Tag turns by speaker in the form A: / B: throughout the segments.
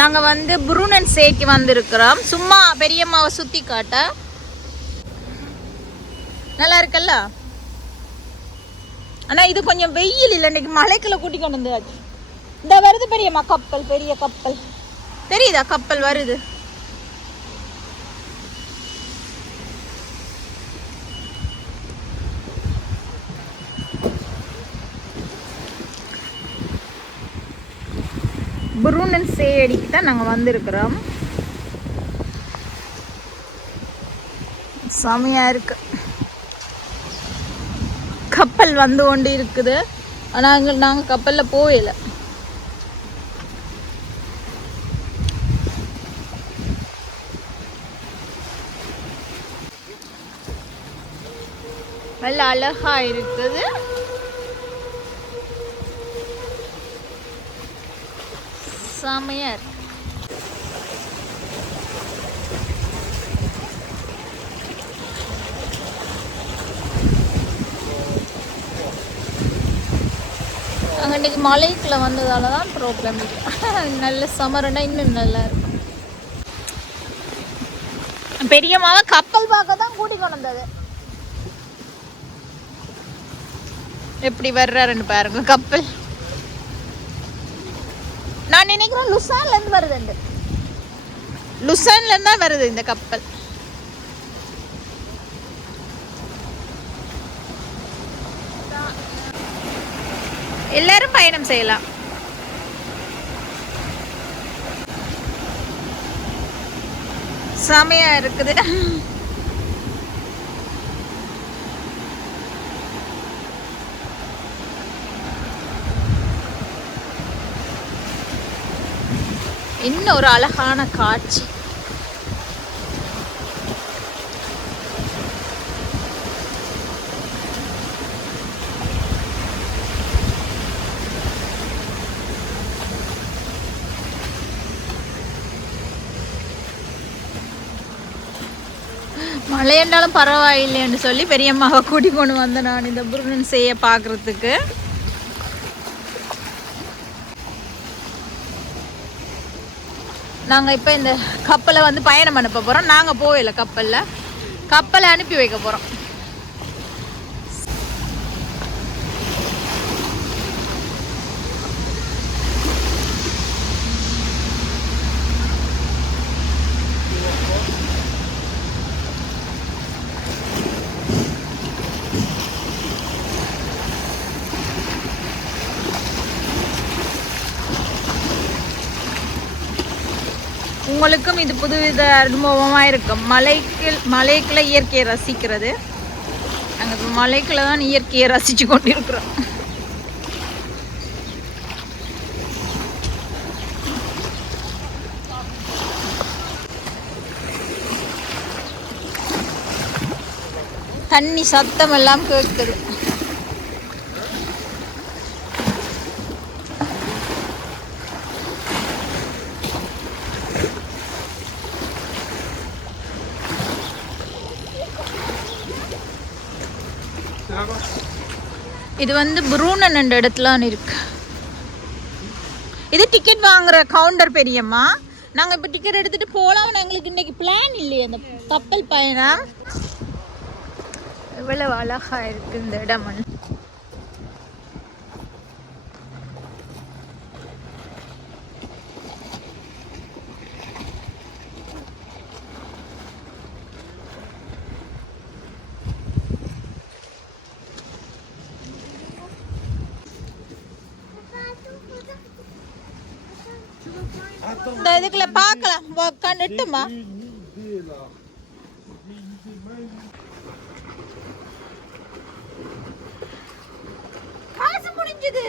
A: நாங்கள் வந்து புருனன் சேக்கு வந்திருக்கிறோம். சும்மா பெரியம்மாவை சுற்றி காட்ட. நல்லா இருக்குல்ல? ஆனால் இது கொஞ்சம் வெயில் இல்லை இன்னைக்கு மலைக்குள்ள கூட்டி கொண்டு வந்தாச்சு. இந்த வருது பெரியம்மா கப்பல் பெரிய கப்பல். தெரியுதா கப்பல் வருது? புருணன் சேடிக்கு தான் நாங்கள் வந்திருக்கிறோம். செமையாக இருக்கு. கப்பல் வந்து கொண்டு இருக்குது ஆனால் அங்கே நாங்கள் கப்பலில் போகல. நல்ல அழகாக இருக்குது. செமையா இருக்கு. அங்கே மலைக்குள்ள வந்ததால தான் ப்ராப்ளம் நல்ல சமரனா இன்னும் நல்லா இருக்கும். பெரியம்மாவை கப்பல் பார்க்க தான் கூட்டி கொண்டு வந்தது. எப்படி வர்றாருன்னு பாருங்க கப்பல். நான் நினைக்கிறேன் லுசான்ல இருந்து வருதுண்டு. லுசான்ல தான் வருது இந்த கப்பல். எல்லாரும் பயணம் செய்யலாம். செமையா இருக்குது. இன்னும் ஒரு அழகான காட்சி. மழை என்றாலும் பரவாயில்லைன்னு சொல்லி பெரியம்மாவை கூட்டி கொண்டு வந்தேன் நான் இந்த புருணன் செய்ய பார்க்கறதுக்கு. நாங்கள் இப்போ இந்த கப்பலை வந்து பயணம் அனுப்ப போகிறோம் நாங்கள் போகல கப்பலில். கப்பலை அனுப்பி வைக்க போகிறோம் உங்களுக்கும் இது புதுவித அனுபவமாக இருக்கும். மலைக்கு மலைக்குள்ள இயற்கையை ரசிக்கிறது. நாங்கள் மலைக்குள்ள தான் இயற்கையை ரசித்து கொண்டிருக்கிறோம். தண்ணி சத்தம் எல்லாம் கேட்குது இது வந்து புரூனன் என்ற இடத்துல இருக்கு. இது டிக்கெட் வாங்குற கவுண்டர் பெரியம்மா. நாங்கள் இப்போ டிக்கெட் எடுத்துட்டு போகலாம் எங்களுக்கு இன்னைக்கு பிளான் இல்லையே. அந்த கப்பல் பயணம். எவ்வளவு அழகா இருக்கு இந்த இடம் இந்த இதுக்குள்ள பார்க்கலாம். உக்காந்துட்டுமா காசு முடிஞ்சது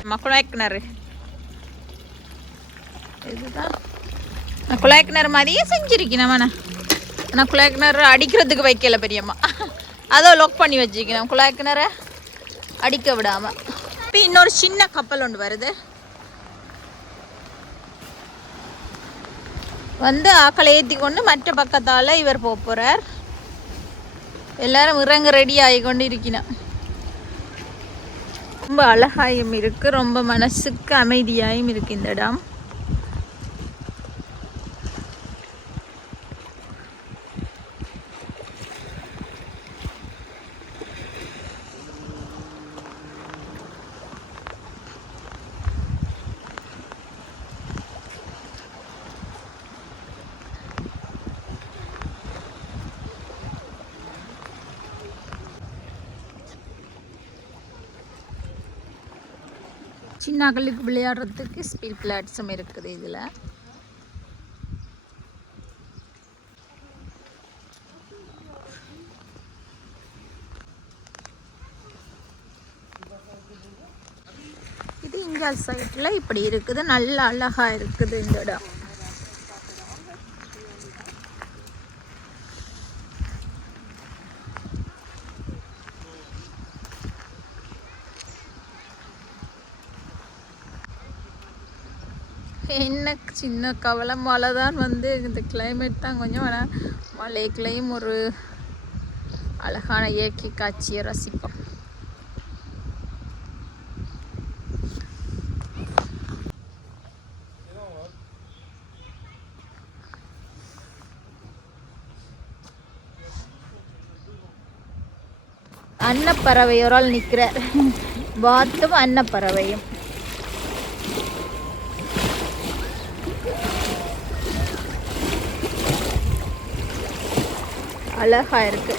A: பெரியம்மா குழாய் கிணறு இதுதான் நான் குழாய் கிணறு மாதிரியே செஞ்சிருக்கேன் நான் நான் குழாய் கிணறு அடிக்கிறதுக்கு வைக்கல பெரியம்மா அதோ லொக் பண்ணி வச்சுக்கணும் குழாய் கிணற அடிக்க விடாம இப்போ இன்னொரு சின்ன கப்பல் ஒன்று வருது வந்து ஆக்களை ஏற்றி கொண்டு மற்ற பக்கத்தால் இவர் போக போகிறார் எல்லாரும் இறங்க ரெடி ஆகி கொண்டு இருக்கணும் ரொம்ப அழகாயும் இருக்கு. ரொம்ப மனசுக்கு அமைதியாயும் இருக்கு இந்த இடம். சின்னகளுக்கு விளையாடுறதுக்கு ஸ்பீட் பிளாட்ஸும் இருக்குது இதில். இது இந்தியால் சைட்டில் இப்படி இருக்குது. நல்லா அழகாக இருக்குது இந்த இடம். என்ன சின்ன கவலை மழை தான் வந்து இந்த கிளைமேட் தான் கொஞ்சம் ஆனால் மழைக்குள்ளேயும் ஒரு அழகான இயற்கை காட்சியை ரசிப்போம். அன்னப்பறவையோரால் நிற்கிறார். பார்த்தும் அன்னப்பறவையும். அழகா இருக்கு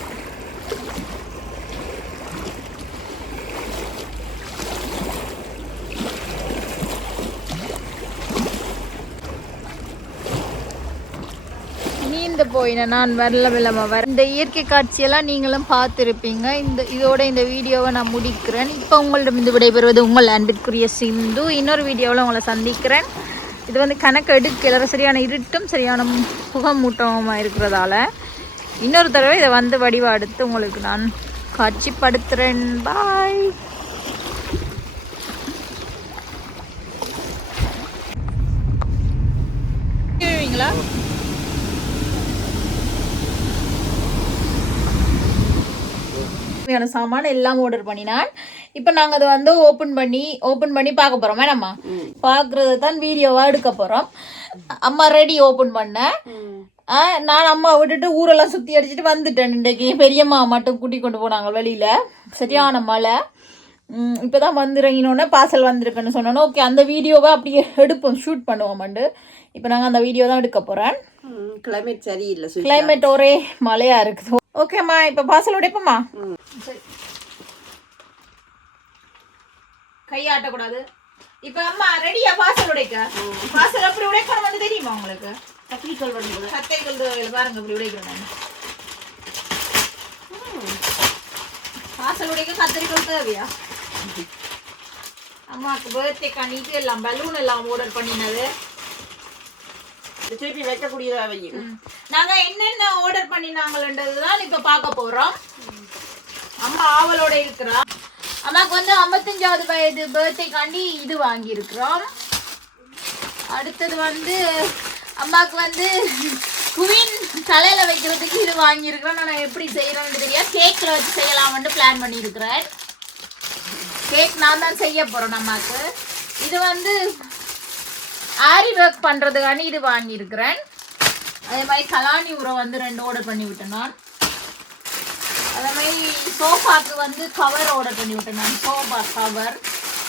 A: நீந்து போயின நான் வரல விளம்ப வர. இந்த இயற்கை காட்சியெல்லாம் நீங்களும் பார்த்துருப்பீங்க. இந்த இதோட இந்த வீடியோவை நான் முடிக்கிறேன். இப்போ உங்களிடம் இந்த விடைபெறுவது உங்கள் அன்பிற்குரிய சிந்து. இன்னொரு வீடியோவில் உங்களை சந்திக்கிறேன். இது வந்து கணக்கு எடுக்கல சரியான இருட்டும் சரியான புகமூட்டமாக இருக்கிறதால. இன்னொரு தடவை இதை வந்து வடிவா எடுத்து உங்களுக்கு நான் காட்சிப்படுத்துகிறேன் பாய் கேள்விங்களா தேவையான சாமான் எல்லாம் ஆர்டர் பண்ணினான் இப்போ நாங்கள் அதை வந்து ஓப்பன் பண்ணி ஓப்பன் பண்ணி பார்க்க போகிறோம் வேணாம்மா பார்க்குறது தான் வீடியோவாக எடுக்க போகிறோம் அம்மா ரெடி ஓப்பன் பண்ணேன் ஆ, நான் அம்மா விட்டுட்டு ஊரெல்லாம் சுற்றி அடிச்சுட்டு வந்துட்டேன் இன்றைக்கு. பெரியம்மா மட்டும் கூட்டி கொண்டு போனாங்க வெளியில். சரியான மழை. இப்போ தான் வந்துறங்கினோடனே பார்சல் வந்திருக்குன்னு சொன்னோன்னே ஓகே அந்த வீடியோவை அப்படியே எடுப்போம் ஷூட் பண்ணுவோம்ண்டு. இப்போ நாங்கள் அந்த வீடியோ தான் எடுக்க போகிறேன்
B: கிளைமேட் சரியில்லை
A: கிளைமேட் ஒரே மழையாக இருக்குது ஓகேம்மா இப்போ பார்சல் உடைப்போம்மா கையாட்டக்கூடாது. இப்போ அம்மா ரெடியா பார்சல் உடைக்க? பார்சல் அப்படி உடைக்கணும் வந்து தெரியுமா உங்களுக்கு?
B: கத்திரிக்கோள் பண்ணும்போது
A: கத்தைகள் இதுல பாருங்க இப்படி உடைக்கிறேன் நான். பார்சல் உடைக்க கத்திரிக்கோள் தேவையா? அம்மாவுக்கு பர்த்டே கணிட்டு எல்லாம் பலூன் எல்லாம் ஆர்டர் பண்ணினது.
B: திருப்பி வைக்கக்கூடியதா வையும்
A: ம். நாங்க என்னென்ன ஆர்டர் பண்ணினாங்கன்றது தான் இப்ப பார்க்க போறோம். அம்மா ஆவலோட இருக்கிறா. அம்மாக்கு வந்து ஐம்பத்தஞ்சாவது வயது பர்த்டேக்காண்டி இது வாங்கியிருக்கிறோம் அடுத்தது வந்து அம்மாவுக்கு வந்து குயின் தலையில வைக்கிறதுக்கு இது வாங்கியிருக்கிறோம். நான் எப்படி செய்கிறோன்னு தெரியாது. கேக்கில் வச்சு செய்யலாம்னு பிளான் பண்ணியிருக்கிறேன். கேக் நான் தான் செய்ய போகிறோம் அம்மாவுக்கு. இது வந்து ஆரி ஒர்க் பண்ணுறதுக்காண்டி இது வாங்கியிருக்கிறேன். அதே மாதிரி கலானி உரம் வந்து ரெண்டு ஆர்டர் பண்ணி விட்டேன் நான். அதே மாதிரி சோஃபாக்கு வந்து கவர் ஆர்டர் பண்ணி விட்டேன் நான். சோஃபா கவர்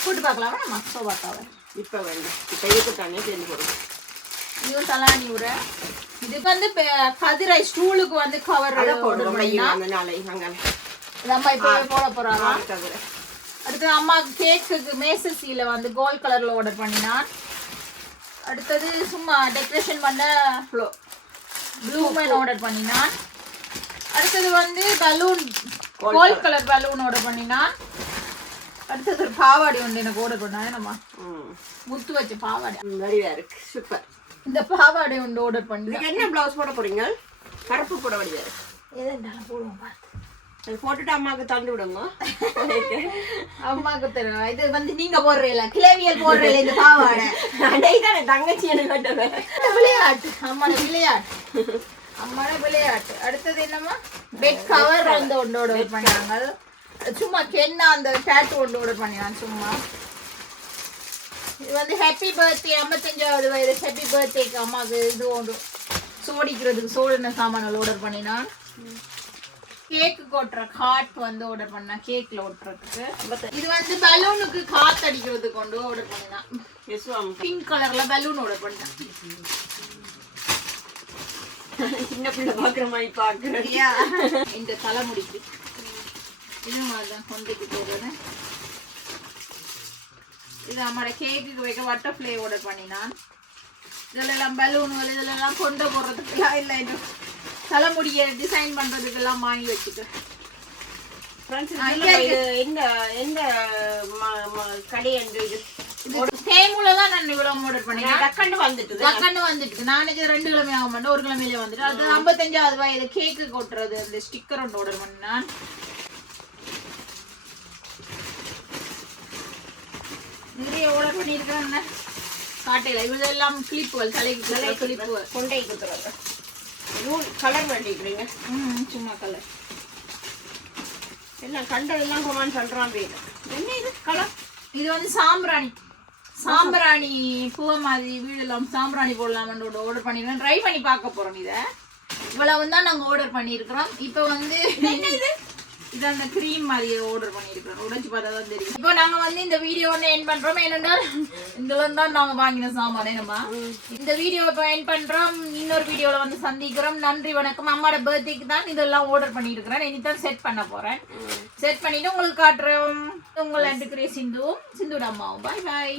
A: போட்டு பார்க்கலாமா? நம்ம சோஃபா கவர்
B: இப்ப வேண்டாம். இப்ப இருக்கட்டானே தெரிஞ்சு போடும்
A: இது தலானி உரம் இது வந்து கதிரை ஸ்டூலுக்கு வந்து கவர் நம்ம இப்போ போட போறாங்க அடுத்து அம்மாவுக்கு கேக்குக்கு மேசஸியில் வந்து கோல்ட் கலரில் ஆர்டர் பண்ணினான். அடுத்தது சும்மா டெக்கரேஷன் பண்ண
B: ஃப்ளோ
A: ப்ளூமன் ஆர்டர் பண்ணினான். அடுத்தது வந்து balloon gold colour balloon order பண்ணினான். அடுத்தது ஒரு பாவாடை ஒன்று எனக்கு ஆர்டர் பண்ணாங்க நம்ம முத்து வச்ச பாவாடை.
B: வடிவா இருக்கு. சூப்பர்
A: இந்த பாவாடை ஒன்று ஆர்டர் பண்ணி
B: இதுக்கு என்ன பிளவுஸ் போட போறீங்க? கருப்பு போட இருக்கு
A: எதுண்டாலும் போடுவோம் பார்த்து
B: அது போட்டுட்டு அம்மாவுக்கு தந்து விடுங்க.
A: அம்மாவுக்கு தெரியும் இது வந்து நீங்க போடுறீங்களா? கிளவியல் போடுறீங்களா இந்த பாவாடை?
B: தானே தங்கச்சி எனக்கு கட்டுவேன்
A: விளையாட்டு. அம்மாட விளையாட்டு. அம்மாட விளையாட்டு. அடுத்தது என்னம்மா? பெட் கவர் வந்து ஒன்று ஆர்டர் பண்ணாங்க. சும்மா கென்னா அந்த டேட்டு ஒன்று ஆர்டர் பண்ணினான் சும்மா. இது வந்து ஹாப்பி பர்த்டே ஐம்பத்தஞ்சாவது வயது ஹாப்பி பர்த்டேக்கு அம்மாவுக்கு இது ஒன்று சோடிக்கிறதுக்கு சோடின சாமான்கள் ஆர்டர் பண்ணினான் கேக்கு கொட்டுற ஹார்ட் வந்து ஆர்டர் பண்ணா கேக்ல ஒட்டுறதுக்கு. இது வந்து பலூனுக்கு காத்து அடிக்கிறதுக்கு கொண்டு ஆர்டர் பண்ணினான் பிங்க் கலர்ல பலூன் ஆர்டர் பண்ணேன்
B: சின்ன பிள்ளை பாக்குற மாதிரி பாக்குறேன்
A: இந்த தலைமுடிக்கு. இது மாதிரிதான் கொண்டுக்கு போகிறது இது நம்மளோட கேக்குக்கு வைக்க பட்டர்ஃப்ளை ஆர்டர் பண்ணினான். இதுல எல்லாம் பலூன்கள் இதுல எல்லாம் கொண்டு போடுறதுக்கெல்லாம் இல்லை. இன்னும் தலைமுடியை டிசைன் பண்றதுக்கெல்லாம் வாங்கி
B: இது எந்த எந்த கடை என்று இது?
A: தேமுல தான் நான் இவ்வளவு ஆர்டர் பண்ணினேன்.
B: டக்குன்னு வந்துட்டுது.
A: டக்குன்னு வந்துட்டு நான் ரெண்டு கிழமை ஆக மாட்டேன். ஒரு கிழமையில வந்துட்டு. அது ஐம்பத்தஞ்சாவது ரூபாய் இது கேக்கு கொட்டுறது. அந்த ஸ்டிக்கர் ஒன்று ஆர்டர் பண்ணினான். நிறைய ஆர்டர் பண்ணியிருக்கிறேன் காட்டையில. இதெல்லாம் கிளிப்புகள் தலைக்கு கிளிப்புகள்
B: கொண்டை குத்துறது நூல் கலர் வேண்டிக்கிறீங்க
A: ம் சும்மா கலர்
B: எல்லாம் கண்டதெல்லாம் கொமான்னு சொல்றான் பேரு என்ன இது? கலர்
A: இது வந்து சாம்பிராணி. சாம்பிராணி பூவை மாதிரி வீடெல்லாம் சாம்பிராணி போடலாம்னு ஆர்டர் பண்ணிருக்கோம் ட்ரை பண்ணி பார்க்க போறோம் இதை. இவ்வளவு தான் நாங்கள் ஆர்டர் பண்ணியிருக்கிறோம். இப்போ வந்து இது அந்த க்ரீம் மாதிரி ஆர்டர் பண்ணியிருக்கிறோம் உடைச்சு பார்த்தா தான் தெரியும். இப்போ நாங்கள் வந்து இந்த வீடியோ வந்து என் பண்ணுறோம் ஏனென்றால் இதெல்லாம் தான் நாங்கள் வாங்கின சாமானே நம்ம. இந்த வீடியோ இப்போ என் பண்ணுறோம் இன்னொரு வீடியோவில் வந்து சந்திக்கிறோம். நன்றி வணக்கம். அம்மாவோட பர்த்டேக்கு தான் இதெல்லாம் ஆர்டர் பண்ணியிருக்கிறேன். இனி தான் செட் பண்ண போகிறேன் செட் பண்ணிவிட்டு உங்களுக்கு காட்டுறோம். உங்கள் அண்ட் கிரே சிந்துவும் சிந்துட அம்மாவும். பாய் பாய்